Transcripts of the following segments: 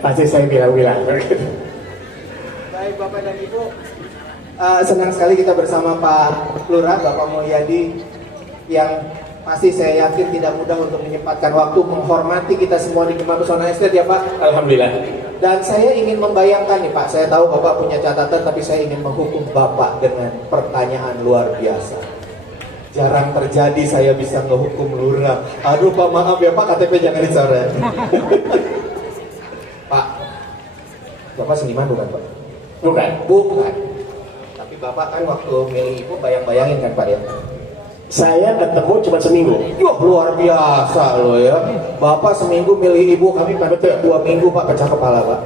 Pasti saya bilang-bilang. Baik Bapak dan Ibu, senang sekali kita bersama Pak Lurah, Bapak Mulyadi, yang pasti saya yakin tidak mudah untuk menyempatkan waktu menghormati kita semua di Gema Pesona Estate ya Pak. Alhamdulillah. Dan saya ingin membayangkan nih Pak, saya tahu Bapak punya catatan, tapi saya ingin menghukum Bapak dengan pertanyaan luar biasa. Jarang terjadi saya bisa ngehukum lurah. Aduh Pak, maaf ya Pak, KTP jangan dicoret. Pak, Bapak seniman bukan Pak? Bukan. Bukan. Tapi Bapak kan waktu milih Ibu bayang-bayangin kan Pak ya? Saya ketemu cuma seminggu. Wah luar biasa loh ya. Bapak seminggu milih Ibu, kami pada 2 minggu Pak pecah kepala Pak.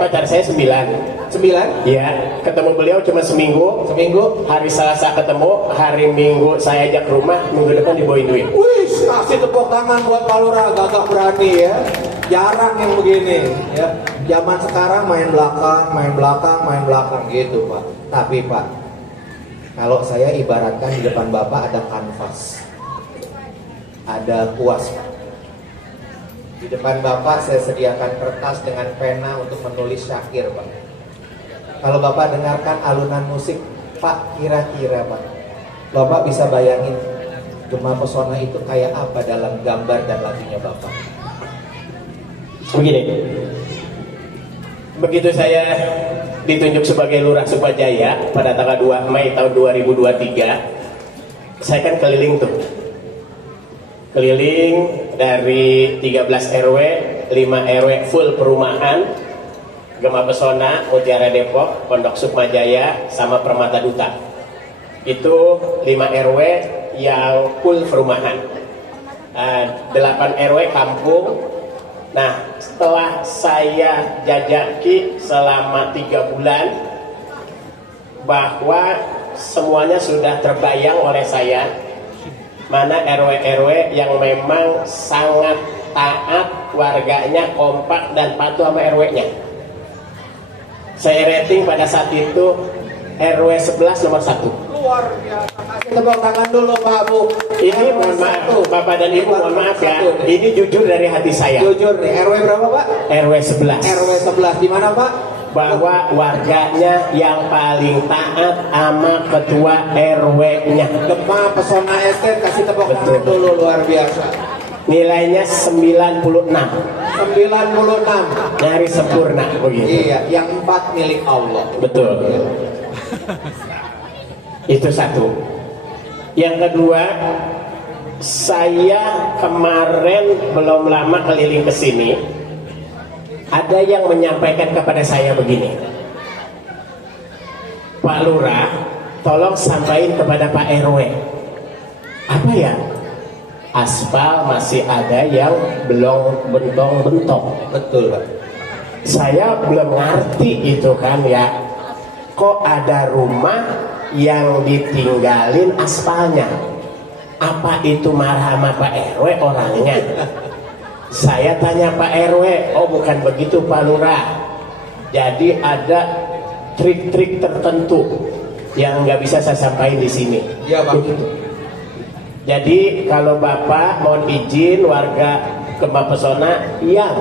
Pacar saya 9. 9? Iya, ketemu beliau cuma seminggu. Seminggu? Hari Selasa ketemu, hari Minggu saya ajak ke rumah, minggu depan dibawain duit. Wih, kasih tepuk tangan buat Pak Lurah, gagah berani ya. Jarang yang begini ya. Zaman sekarang main belakang gitu Pak. Tapi Pak, kalau saya ibaratkan di depan Bapak ada kanvas, ada kuas Pak. Di depan Bapak saya sediakan kertas dengan pena untuk menulis syair Pak. Kalau Bapak dengarkan alunan musik Pak, kira-kira Pak, Bapak bisa bayangin Gema Pesona itu kayak apa dalam gambar dan lagunya Bapak? Begini, begitu saya ditunjuk sebagai Lurah Sukmajaya pada tanggal 2 Mei tahun 2023, saya kan keliling tuh, keliling dari 13 RW, 5 RW full perumahan, Gema Pesona, Mutiara Depok, Pondok Sukmajaya, sama Permata Duta. Itu 5 RW yang full perumahan, 8 RW kampung. Nah, setelah saya jajaki selama 3 bulan, bahwa semuanya sudah terbayang oleh saya, mana RW-RW yang memang sangat taat, warganya kompak dan patuh sama RW-nya. Saya rating pada saat itu RW 11 nomor 1. Luar biasa. Kasih tepuk tangan dulu Pak Bu. Ini mohon maaf Bapak dan Ibu, mohon maaf ya. Ini jujur dari hati saya. Jujur nih, RW berapa Pak? RW 11. RW 11 di mana Pak? Bahwa warganya yang paling taat sama ketua RW-nya. Gema Pesona Estate, kasih tepuk tangan dulu, luar biasa. Nilainya 96. 96. Nyaris sempurna begitu. Iya, yang 4 milik Allah. Betul. Itu satu. Yang kedua, saya kemarin belum lama keliling ke sini, ada yang menyampaikan kepada saya begini, Pak Lurah, tolong sampaikan kepada Pak RW, apa ya? Aspal masih ada yang belum bentong-bentong. Betul Pak. Saya belum ngerti itu kan ya. Kok ada rumah yang ditinggalin aspalnya? Apa itu marah sama Pak RW orangnya? Saya tanya Pak RW, oh bukan begitu Pak Lurah. Jadi ada trik-trik tertentu yang nggak bisa saya sampaikan di sini. Iya Pak. Jadi kalau Bapak mohon izin warga Gema Pesona yang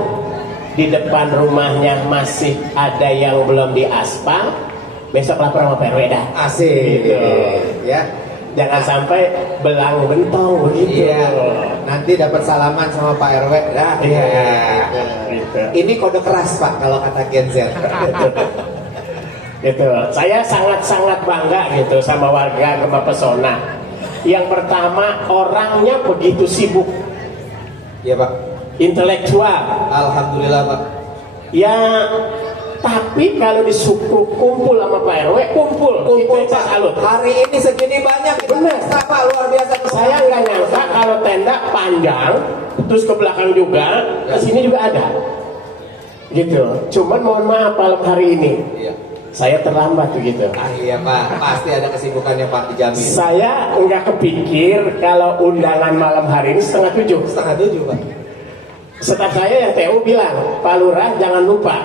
di depan rumahnya masih ada yang belum diaspal, besok lapor sama Pak RW dah. Asik. Gitu. Ya. Jangan sampai belang bentong begitu. Iya. Nanti dapat salaman sama Pak RW dah. Iya. Gitu. Ini kode keras Pak kalau kata Gen Z. Gitu. Saya sangat-sangat bangga gitu sama warga Gema Pesona. Yang pertama, orangnya begitu sibuk, Iya Pak. intelektual. Alhamdulillah Pak. Ya, tapi kalau disuruh kumpul sama Pak RW, kumpul Kumpul itu Pak. salut. Hari ini segini banyak. Benar. Pak luar biasa. Saya nggak nyangka kalau tenda panjang, terus ke belakang juga, ke sini juga ada. Gitu. Cuman mohon maaf malam hari ini, Iya. saya terlambat begitu. Ah iya Pak, pasti ada kesibukannya Pak, dijamin. Saya nggak kepikir kalau undangan malam hari ini 6:30. 6:30 Pak. Staf saya yang TU bilang, Pak Lurah jangan lupa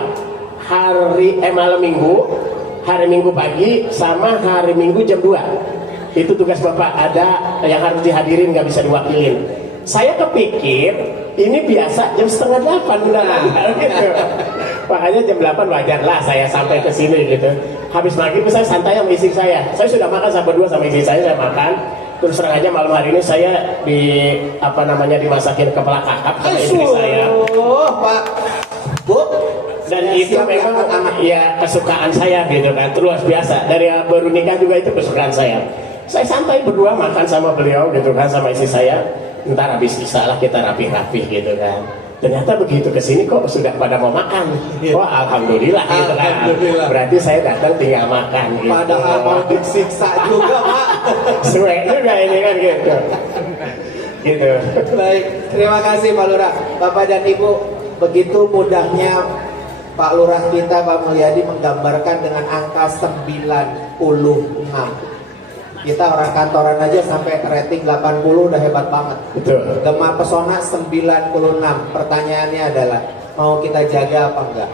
malam minggu, hari Minggu pagi sama hari Minggu jam 2. Itu tugas Bapak, ada yang harus dihadirin, nggak bisa diwakilin. Saya kepikir ini biasa jam 7:30 undangan gitu. Makanya jam 8 wajar lah saya sampai ke sini gitu. Habis maghrib saya santai sama istri saya. Saya sudah makan berdua sama istri saya makan. Terus terang aja malam hari ini saya dimasakin kepala kakap sama istri saya. Pak, Bu. Dan itu memang ya kesukaan saya gitu kan, terus biasa dari baru nikah juga itu kesukaan saya. Saya santai berdua makan sama beliau gitu kan, sama istri saya. Ntar habis isya lah kita rapi-rapi gitu kan. Ternyata begitu kesini kok sudah pada mau makan. Wah alhamdulillah gitu kan. Berarti saya datang tinggal makan gitu. Padahal mau disiksa juga Pak. Suwe juga ini kan gitu. Gitu. Baik, terima kasih Pak Lurah. Bapak dan Ibu, begitu mudahnya Pak Lurah kita Pak Mulyadi menggambarkan dengan angka 96. Kita orang kantoran aja sampai rating 80 udah hebat banget. Betul. Gema Pesona 96. Pertanyaannya adalah mau kita jaga apa enggak?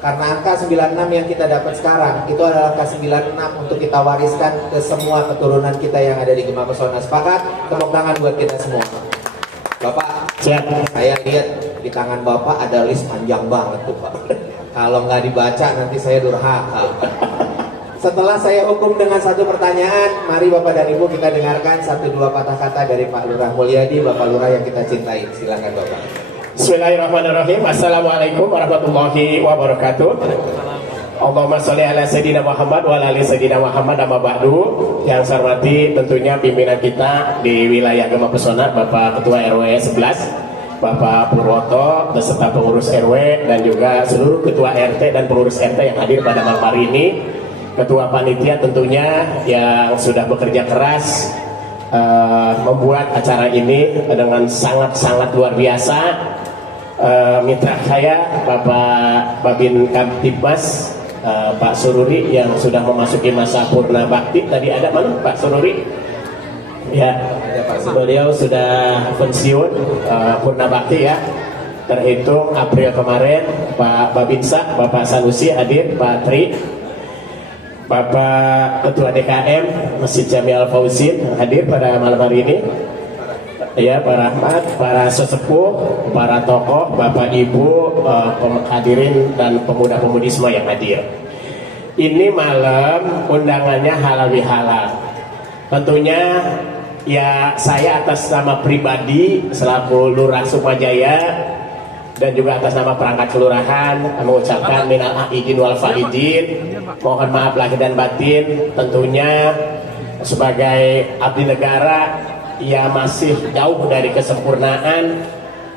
Karena angka 96 yang kita dapat sekarang itu adalah angka 96 untuk kita wariskan ke semua keturunan kita yang ada di Gema Pesona. Sepakat? Tepuk tangan buat kita semua. Bapak, saya lihat di tangan Bapak ada list panjang banget tuh Pak. Kalau nggak dibaca nanti saya durhaka. Setelah saya hukum dengan satu pertanyaan, mari Bapak dan Ibu kita dengarkan 1-2 patah kata dari Pak Lurah Mulyadi, Bapak Lurah yang kita cintai. Silakan Bapak. Bismillahirrahmanirrahim. Assalamualaikum warahmatullahi wabarakatuh. Allahumma sholli ala sayyidina Muhammad wa ala ali sayyidina Muhammad amma ba'du. Yang saya hormati tentunya pimpinan kita di wilayah Gema Pesona, Bapak Ketua RW 11, Bapak Purwoto beserta pengurus RW dan juga seluruh ketua RT dan pengurus RT yang hadir pada malam hari ini. Ketua panitia tentunya yang sudah bekerja keras membuat acara ini dengan sangat-sangat luar biasa. Mitra saya Bapak Babin Kamtibmas Pak Sururi yang sudah memasuki masa purna bakti. Tadi ada mana Pak Sururi? Ya, beliau sudah pensiun purna bakti ya. Terhitung April kemarin. Pak Babinsa, Bapak Sanusi hadir, Pak Tri, Bapak Ketua DKM Masjid Jami Al Fauzin hadir pada malam hari ini. Ya, Pak Rahmat, para sesepuh, para tokoh, Bapak Ibu, hadirin dan pemuda-pemudi semua yang hadir. Ini malam undangannya halal bihalal. Tentunya ya saya atas nama pribadi selaku Lurah Sukmajaya dan juga atas nama perangkat kelurahan mengucapkan minal aidin wal faizin, mohon maaf lahir dan batin. Tentunya sebagai abdi negara ya masih jauh dari kesempurnaan.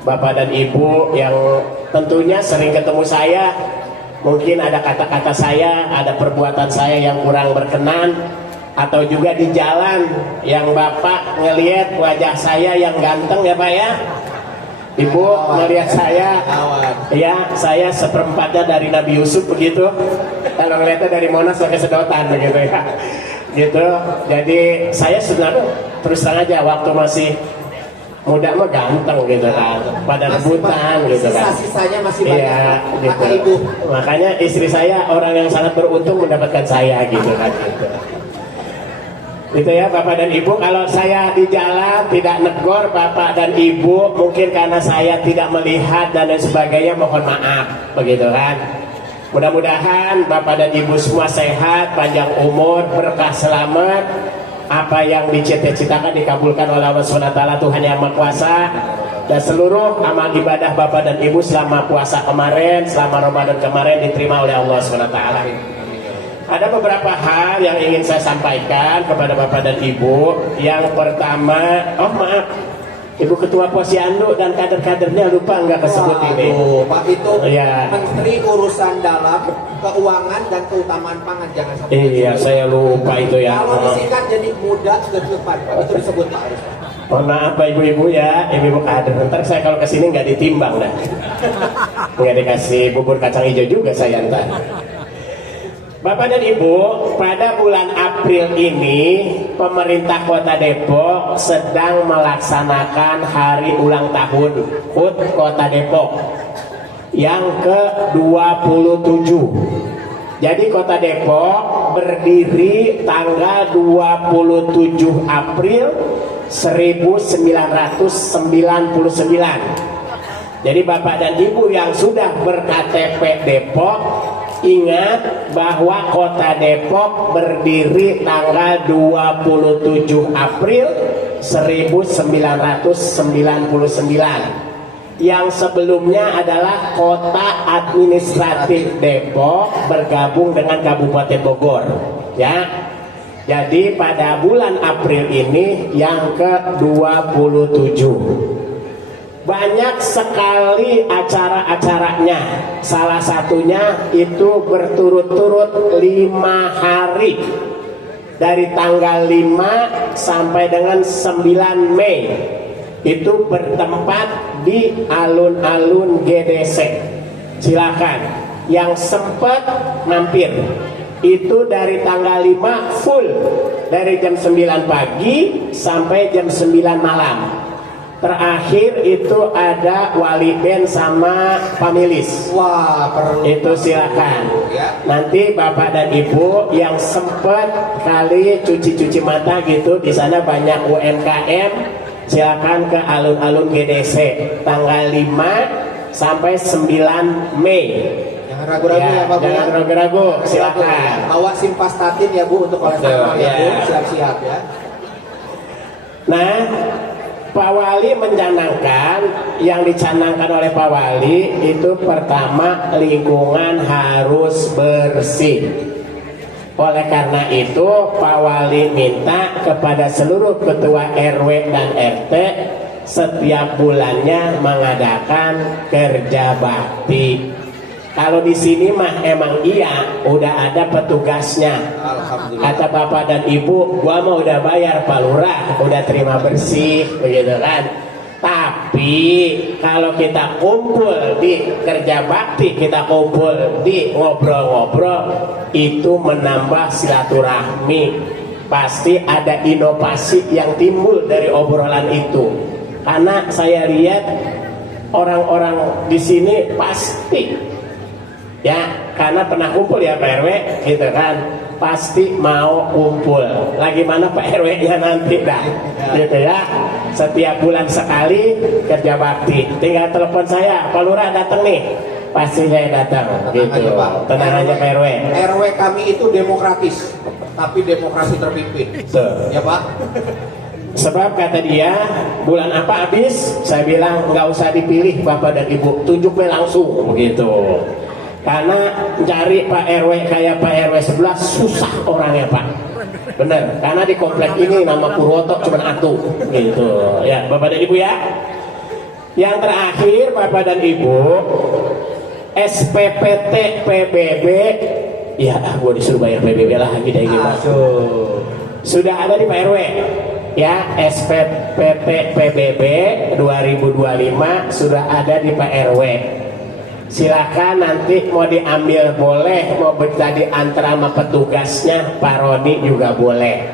Bapak dan Ibu yang tentunya sering ketemu saya, mungkin ada kata-kata saya, ada perbuatan saya yang kurang berkenan, atau juga di jalan yang Bapak ngelihat wajah saya yang ganteng ya Pak ya, Ibu melihat saya, ya saya seperempatnya dari Nabi Yusuf begitu, kalau ngelihatnya dari Monas sampai sedotan begitu ya, gitu. Jadi saya sebenarnya terus terang aja waktu masih muda mah ganteng gitu kan, pada rebutan gitu kan. Sisa-sisanya masih banyak. Iya, gitu. Ibu. Makanya istri saya orang yang sangat beruntung mendapatkan saya gitu kan. Gitu ya Bapak dan Ibu, kalau saya di jalan tidak negor Bapak dan Ibu mungkin karena saya tidak melihat dan lain sebagainya, mohon maaf begitu kan. Mudah-mudahan Bapak dan Ibu semua sehat, panjang umur, berkah selamat. Apa yang dicita-citakan dikabulkan oleh Allah SWT, Tuhan yang Maha Kuasa. Dan seluruh amal ibadah Bapak dan Ibu selama puasa kemarin, selama Ramadan kemarin diterima oleh Allah SWT. Ada beberapa hal yang ingin saya sampaikan kepada Bapak dan Ibu. Yang pertama, maaf, Ibu Ketua Posyandu dan kader-kadernya lupa nggak kesebut ini. Pak itu ya. Menteri Urusan Dalam, Keuangan dan Keutamaan Pangan, jangan sampai. Iya, saya lupa itu ya. Kalau disingkat jadi muda ke depan, Pak, itu disebut Pak. Mohon maaf Pak Ibu-Ibu ya, Ibu-Ibu kader. Ntar saya kalau kesini nggak ditimbang dah, nggak dikasih bubur kacang hijau juga saya ntar. Bapak dan Ibu, pada bulan April ini pemerintah Kota Depok sedang melaksanakan hari ulang tahun HUT Kota Depok yang ke-27. Jadi Kota Depok berdiri tanggal 27 April 1999. Jadi Bapak dan Ibu yang sudah ber-KTP Depok, ingat bahwa Kota Depok berdiri tanggal 27 April 1999. Yang sebelumnya adalah Kota Administratif Depok bergabung dengan Kabupaten Bogor. Ya. Jadi pada bulan April ini yang ke-27. Banyak sekali acara-acaranya. Salah satunya itu berturut-turut 5 hari. Dari tanggal 5 sampai dengan 9 Mei. Itu bertempat di alun-alun GDC. Silakan yang sempat mampir. Itu dari tanggal 5 full. Dari jam 9 pagi sampai jam 9 malam. Terakhir itu ada wali band sama pamilis. Wah, perlu. Itu silakan. Ya. Nanti Bapak dan Ibu yang sempat kali cuci-cuci mata gitu, di sana banyak UMKM, silakan ke alun-alun GDC tanggal 5 sampai 9 Mei. Jangan ragu-ragu ya, Pak Bu. Jangan ragu-ragu, silakan. Bawa simvastatin ya Bu untuk kolesterol ya Bu. Ya. Siap-siap ya. Nah, Pak Wali mencanangkan, yang dicanangkan oleh Pak Wali itu pertama lingkungan harus bersih. Oleh karena itu Pak Wali minta kepada seluruh ketua RW dan RT setiap bulannya mengadakan kerja bakti. Kalau di sini mah emang iya udah ada petugasnya. Alhamdulillah. Kata Bapak dan Ibu, gua mah udah bayar Pak Lurah, udah terima bersih, begitu kan. Tapi kalau kita kumpul di kerja bakti, kita kumpul di ngobrol-ngobrol, itu menambah silaturahmi. Pasti ada inovasi yang timbul dari obrolan itu. Karena saya lihat orang-orang di sini pasti, ya, karena pernah kumpul ya Pak RW, gitu kan, pasti mau kumpul. Lagi mana Pak RW-nya nanti dah, gitu ya. Setiap bulan sekali kerja bakti. Tinggal telepon saya, Pak Lurah datang nih, pasti saya datang. Gitu. Tenang aja Pak RW. RW kami itu demokratis, tapi demokrasi terpimpin. Tuh. Ya Pak. Sebab kata dia, bulan apa habis? Saya bilang nggak usah dipilih Bapak dan Ibu, tunjuknya langsung, begitu. Karena cari Pak RW kayak Pak RW sebelah susah orangnya Pak. Bener, karena di komplek ini nama Purwoto cuma atu, gitu. Ya, Bapak dan Ibu ya. Yang terakhir Bapak dan Ibu, SPPT PBB, ya gue disuruh bayar PBB lagi deh gimana. Sudah ada di Pak RW. Ya, SPPT PBB 2025 sudah ada di Pak RW. Silakan nanti mau diambil boleh, mau tadi antara sama petugasnya Pak Roni juga boleh.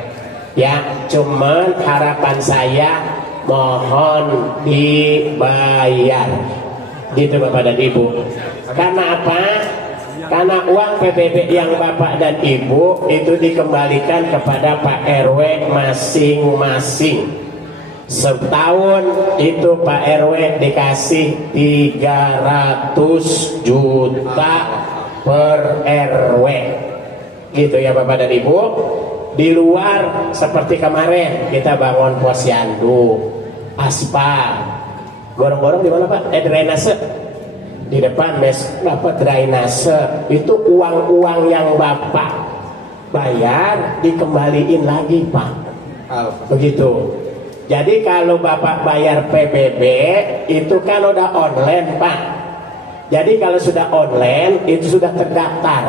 Ya, cuman harapan saya mohon dibayar. Gitu Bapak dan Ibu. Karena apa? Karena uang PBB yang Bapak dan Ibu itu dikembalikan kepada Pak RW masing-masing. Setahun itu Pak RW dikasih 300 juta per RW. Gitu ya Bapak dan Ibu. Di luar seperti kemarin kita bangun posyandu, aspal. Gorong-gorong di mana Pak? Drainase. Di depan dapat drainase. Itu uang-uang yang Bapak bayar dikembaliin lagi Pak. Begitu. Jadi kalau Bapak bayar PBB itu kan udah online Pak. Jadi kalau sudah online itu sudah terdaftar.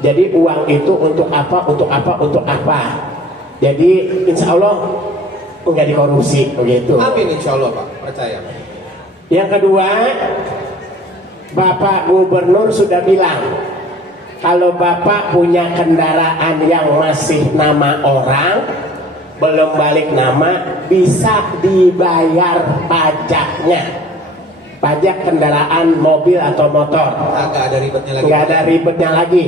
Jadi uang itu untuk apa, untuk apa, untuk apa. Jadi insya Allah nggak dikorupsi begitu. Amin insya Allah Pak, percaya. Yang kedua, Bapak Gubernur sudah bilang kalau Bapak punya kendaraan yang masih nama orang, belum balik nama, bisa dibayar pajaknya. Pajak kendaraan mobil atau motor. Nggak ada ribetnya lagi. Nggak ada ribetnya lagi.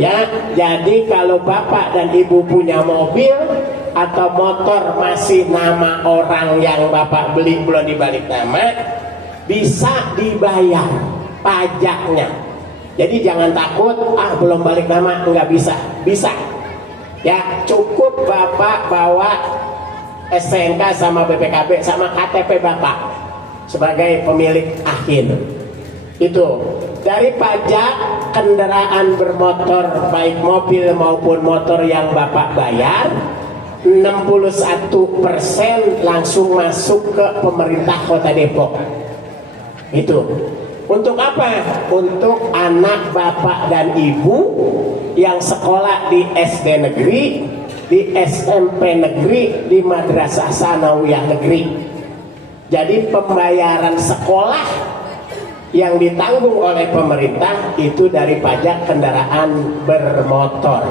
Ya, jadi kalau Bapak dan Ibu punya mobil atau motor masih nama orang yang Bapak beli belum dibalik nama, bisa dibayar pajaknya. Jadi jangan takut, belum balik nama, nggak bisa. Bisa. Ya, cukup Bapak bawa STNK sama BPKB sama KTP Bapak sebagai pemilik akhir. Itu. Dari pajak kendaraan bermotor baik mobil maupun motor yang Bapak bayar, 61% langsung masuk ke pemerintah Kota Depok. Itu. Untuk apa? Untuk anak bapak dan ibu yang sekolah di SD negeri, di SMP negeri, di madrasah sanawiyah negeri. Jadi pembayaran sekolah yang ditanggung oleh pemerintah itu dari pajak kendaraan bermotor.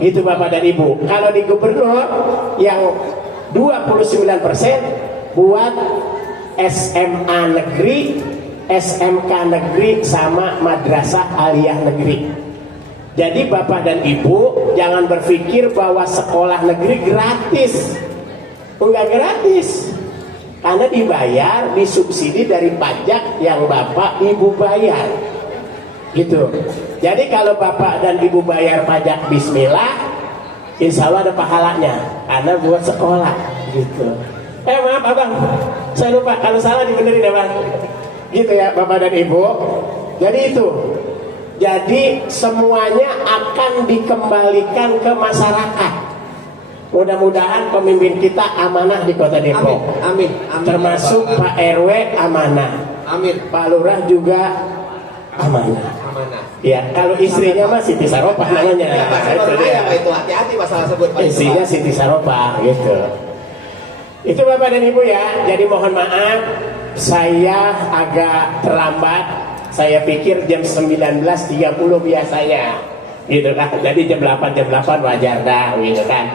Itu Bapak dan Ibu. Kalau di gubernur yang 29% buat SMA negeri, SMK negeri sama madrasah aliyah negeri. Jadi Bapak dan Ibu jangan berpikir bahwa sekolah negeri gratis. Enggak gratis. Karena dibayar, disubsidi dari pajak yang Bapak Ibu bayar. Gitu. Jadi kalau Bapak dan Ibu bayar pajak bismillah, insya Allah ada pahalanya. Karena buat sekolah. Gitu. Maaf Abang, saya lupa, kalau salah dibenerin ya Bang. Gitu ya Bapak dan Ibu. Jadi itu. Jadi semuanya akan dikembalikan ke masyarakat. Mudah-mudahan pemimpin kita amanah di Kota Depok. Amin. Amin. Termasuk Amin. Pak RW amanah. Amin. Pak Lurah juga amanah. Amanah. Ya, kalau istrinya mah Siti Saropah namanya. Ya, Pak, Itu dia. itu hati-hati masalah sebut Pak. Istrinya Siti Saropah gitu. Itu Bapak dan Ibu ya. Jadi mohon maaf saya agak terlambat. Saya pikir jam 19.30 biasanya. Gitu kan. Jadi jam 8 wajar dah gitu kan.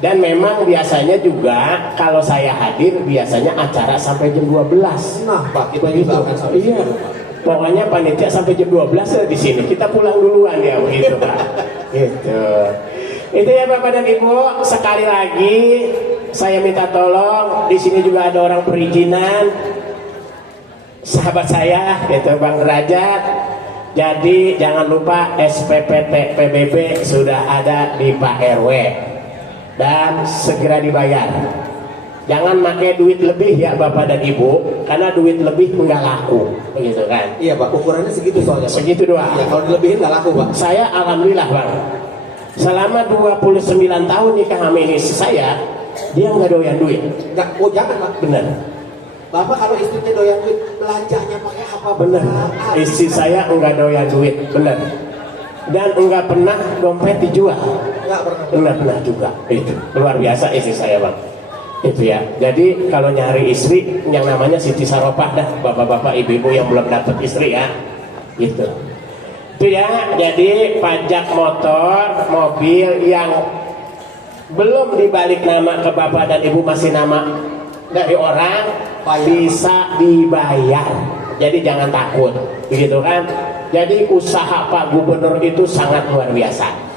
Dan memang biasanya juga kalau saya hadir biasanya acara sampai jam 12. Nah, Pak, kita Begitu. juga akan sampai Iya. Pokoknya panitia sampai jam 12 di sini. Kita pulang duluan ya begitu, Pak. Gitu. Itu ya Bapak dan Ibu, sekali lagi saya minta tolong, di sini juga ada orang perizinan. Sahabat saya, gitu Bang Derajat. Jadi jangan lupa SPPT PBB sudah ada di Pak RW. Dan segera dibayar. Jangan pakai duit lebih ya Bapak dan Ibu, karena duit lebih nggak laku, begitu kan? Iya Pak, ukurannya segitu soalnya. Pak. Segitu doang. Ya, kalau dilebihin nggak laku Pak. Saya alhamdulillah Bang, selama 29 tahun nikah sama istri saya, dia nggak doyan duit. Nggak, jangan Pak. Bener. Bapak kalau istrinya doyan duit, belanjanya pakai apa? Bener. Istri saya nggak doyan duit, bener. Dan nggak pernah dompet dijual. Nggak pernah. Enggak pernah juga. Itu luar biasa istri saya Bang. Itu ya. Jadi kalau nyari istri yang namanya Siti Saropah dah, bapak-bapak ibu-ibu yang belum dapat istri ya. Gitu. Itu ya. Jadi pajak motor, mobil yang belum dibalik nama ke bapak dan ibu masih nama dari orang bisa dibayar. Jadi jangan takut, begitu kan? Jadi usaha Pak Gubernur itu sangat luar biasa.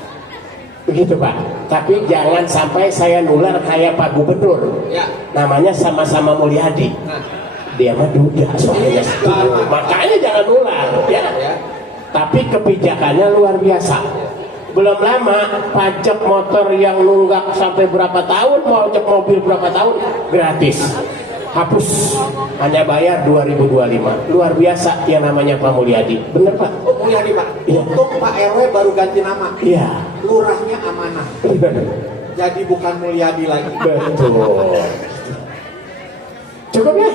Begitu Pak. Tapi jangan sampai saya nular kayak Pak Gubernur. Ya. Namanya sama-sama Mulyadi. Nah. Dia mah duda soalnya. Makanya jangan nular ya. Ya. Tapi kebijakannya luar biasa. Belum lama pajak motor yang nunggak sampai berapa tahun, pajak mobil berapa tahun gratis. Hapus, hanya bayar 2025. Luar biasa yang namanya Pak Mulyadi. Bener Pak? Oh Mulyadi Pak. Iya. Untung Pak RW baru ganti nama. Iya. Lurahnya amanah. Jadi bukan Mulyadi lagi. Betul. Cukup ya?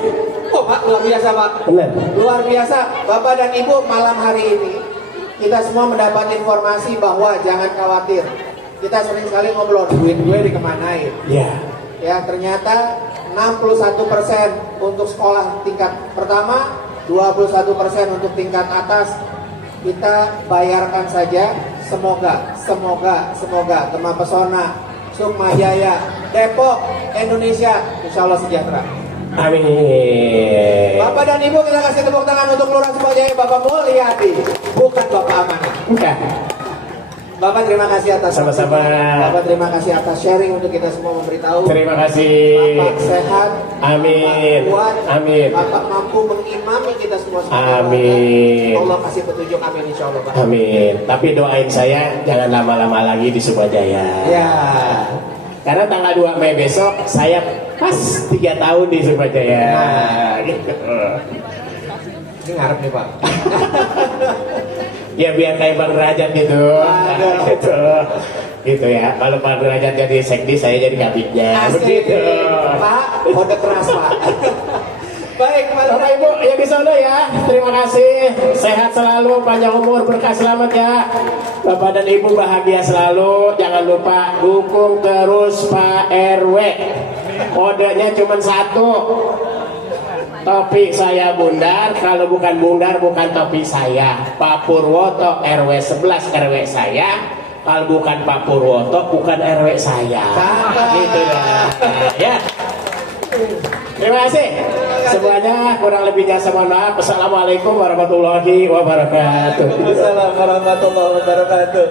Oh Pak, luar biasa Pak. Bener. Luar biasa. Bapak dan Ibu, malam hari ini kita semua mendapat informasi bahwa jangan khawatir. Kita sering sekali ngobrol, duit gue dikemanain. Iya. Ya, ternyata 61% untuk sekolah tingkat pertama, 21% untuk tingkat atas. Kita bayarkan saja. Semoga Gema Pesona, Sukma Jaya, Depok, Indonesia, insya Allah sejahtera. Amin. Bapak dan Ibu, kita kasih tepuk tangan untuk Lurah Sukma Jaya, Bapak Mulyadi, bukan Bapak Amanah. Bukan. Bapak terima kasih atas Sama-sama. Bapak terima kasih atas sharing untuk kita semua memberitahu. Terima kasih. Bapak sehat. Amin. Bapak kuat. Amin. Bapak mampu mengimami kita semua. Amin. Allah kasih petunjuk, amin insya Allah Pak. Amin. Tapi doain saya jangan lama-lama lagi di Subajaya. Ya. Karena tanggal 2 Mei besok saya pas 3 tahun di Subajaya. Nah. Gitu. Ini ngarep nih Pak. Ya biar kayak Bang Derajat gitu. Aduh. Gitu. Gitu ya. Kalau Bang Derajat jadi sekdi, saya jadi kabitnya. Asik. Begitu. Pak, kode keras Pak. Baik, Pak. Bapak Ibu yang di sana ya, terima kasih. Sehat selalu, panjang umur, berkah selamat ya. Bapak dan Ibu bahagia selalu. Jangan lupa dukung terus Pak RW. Kodenya cuma 1. Topi saya bundar, kalau bukan bundar bukan topi saya. Pak Purwoto RW 11 RW saya. Kalau bukan Pak Purwoto bukan RW saya. Gitu ya. Ya. Terima kasih. Semuanya kurang lebihnya saya mohon maaf. Assalamualaikum warahmatullahi wabarakatuh. Waalaikumsalam warahmatullahi wabarakatuh.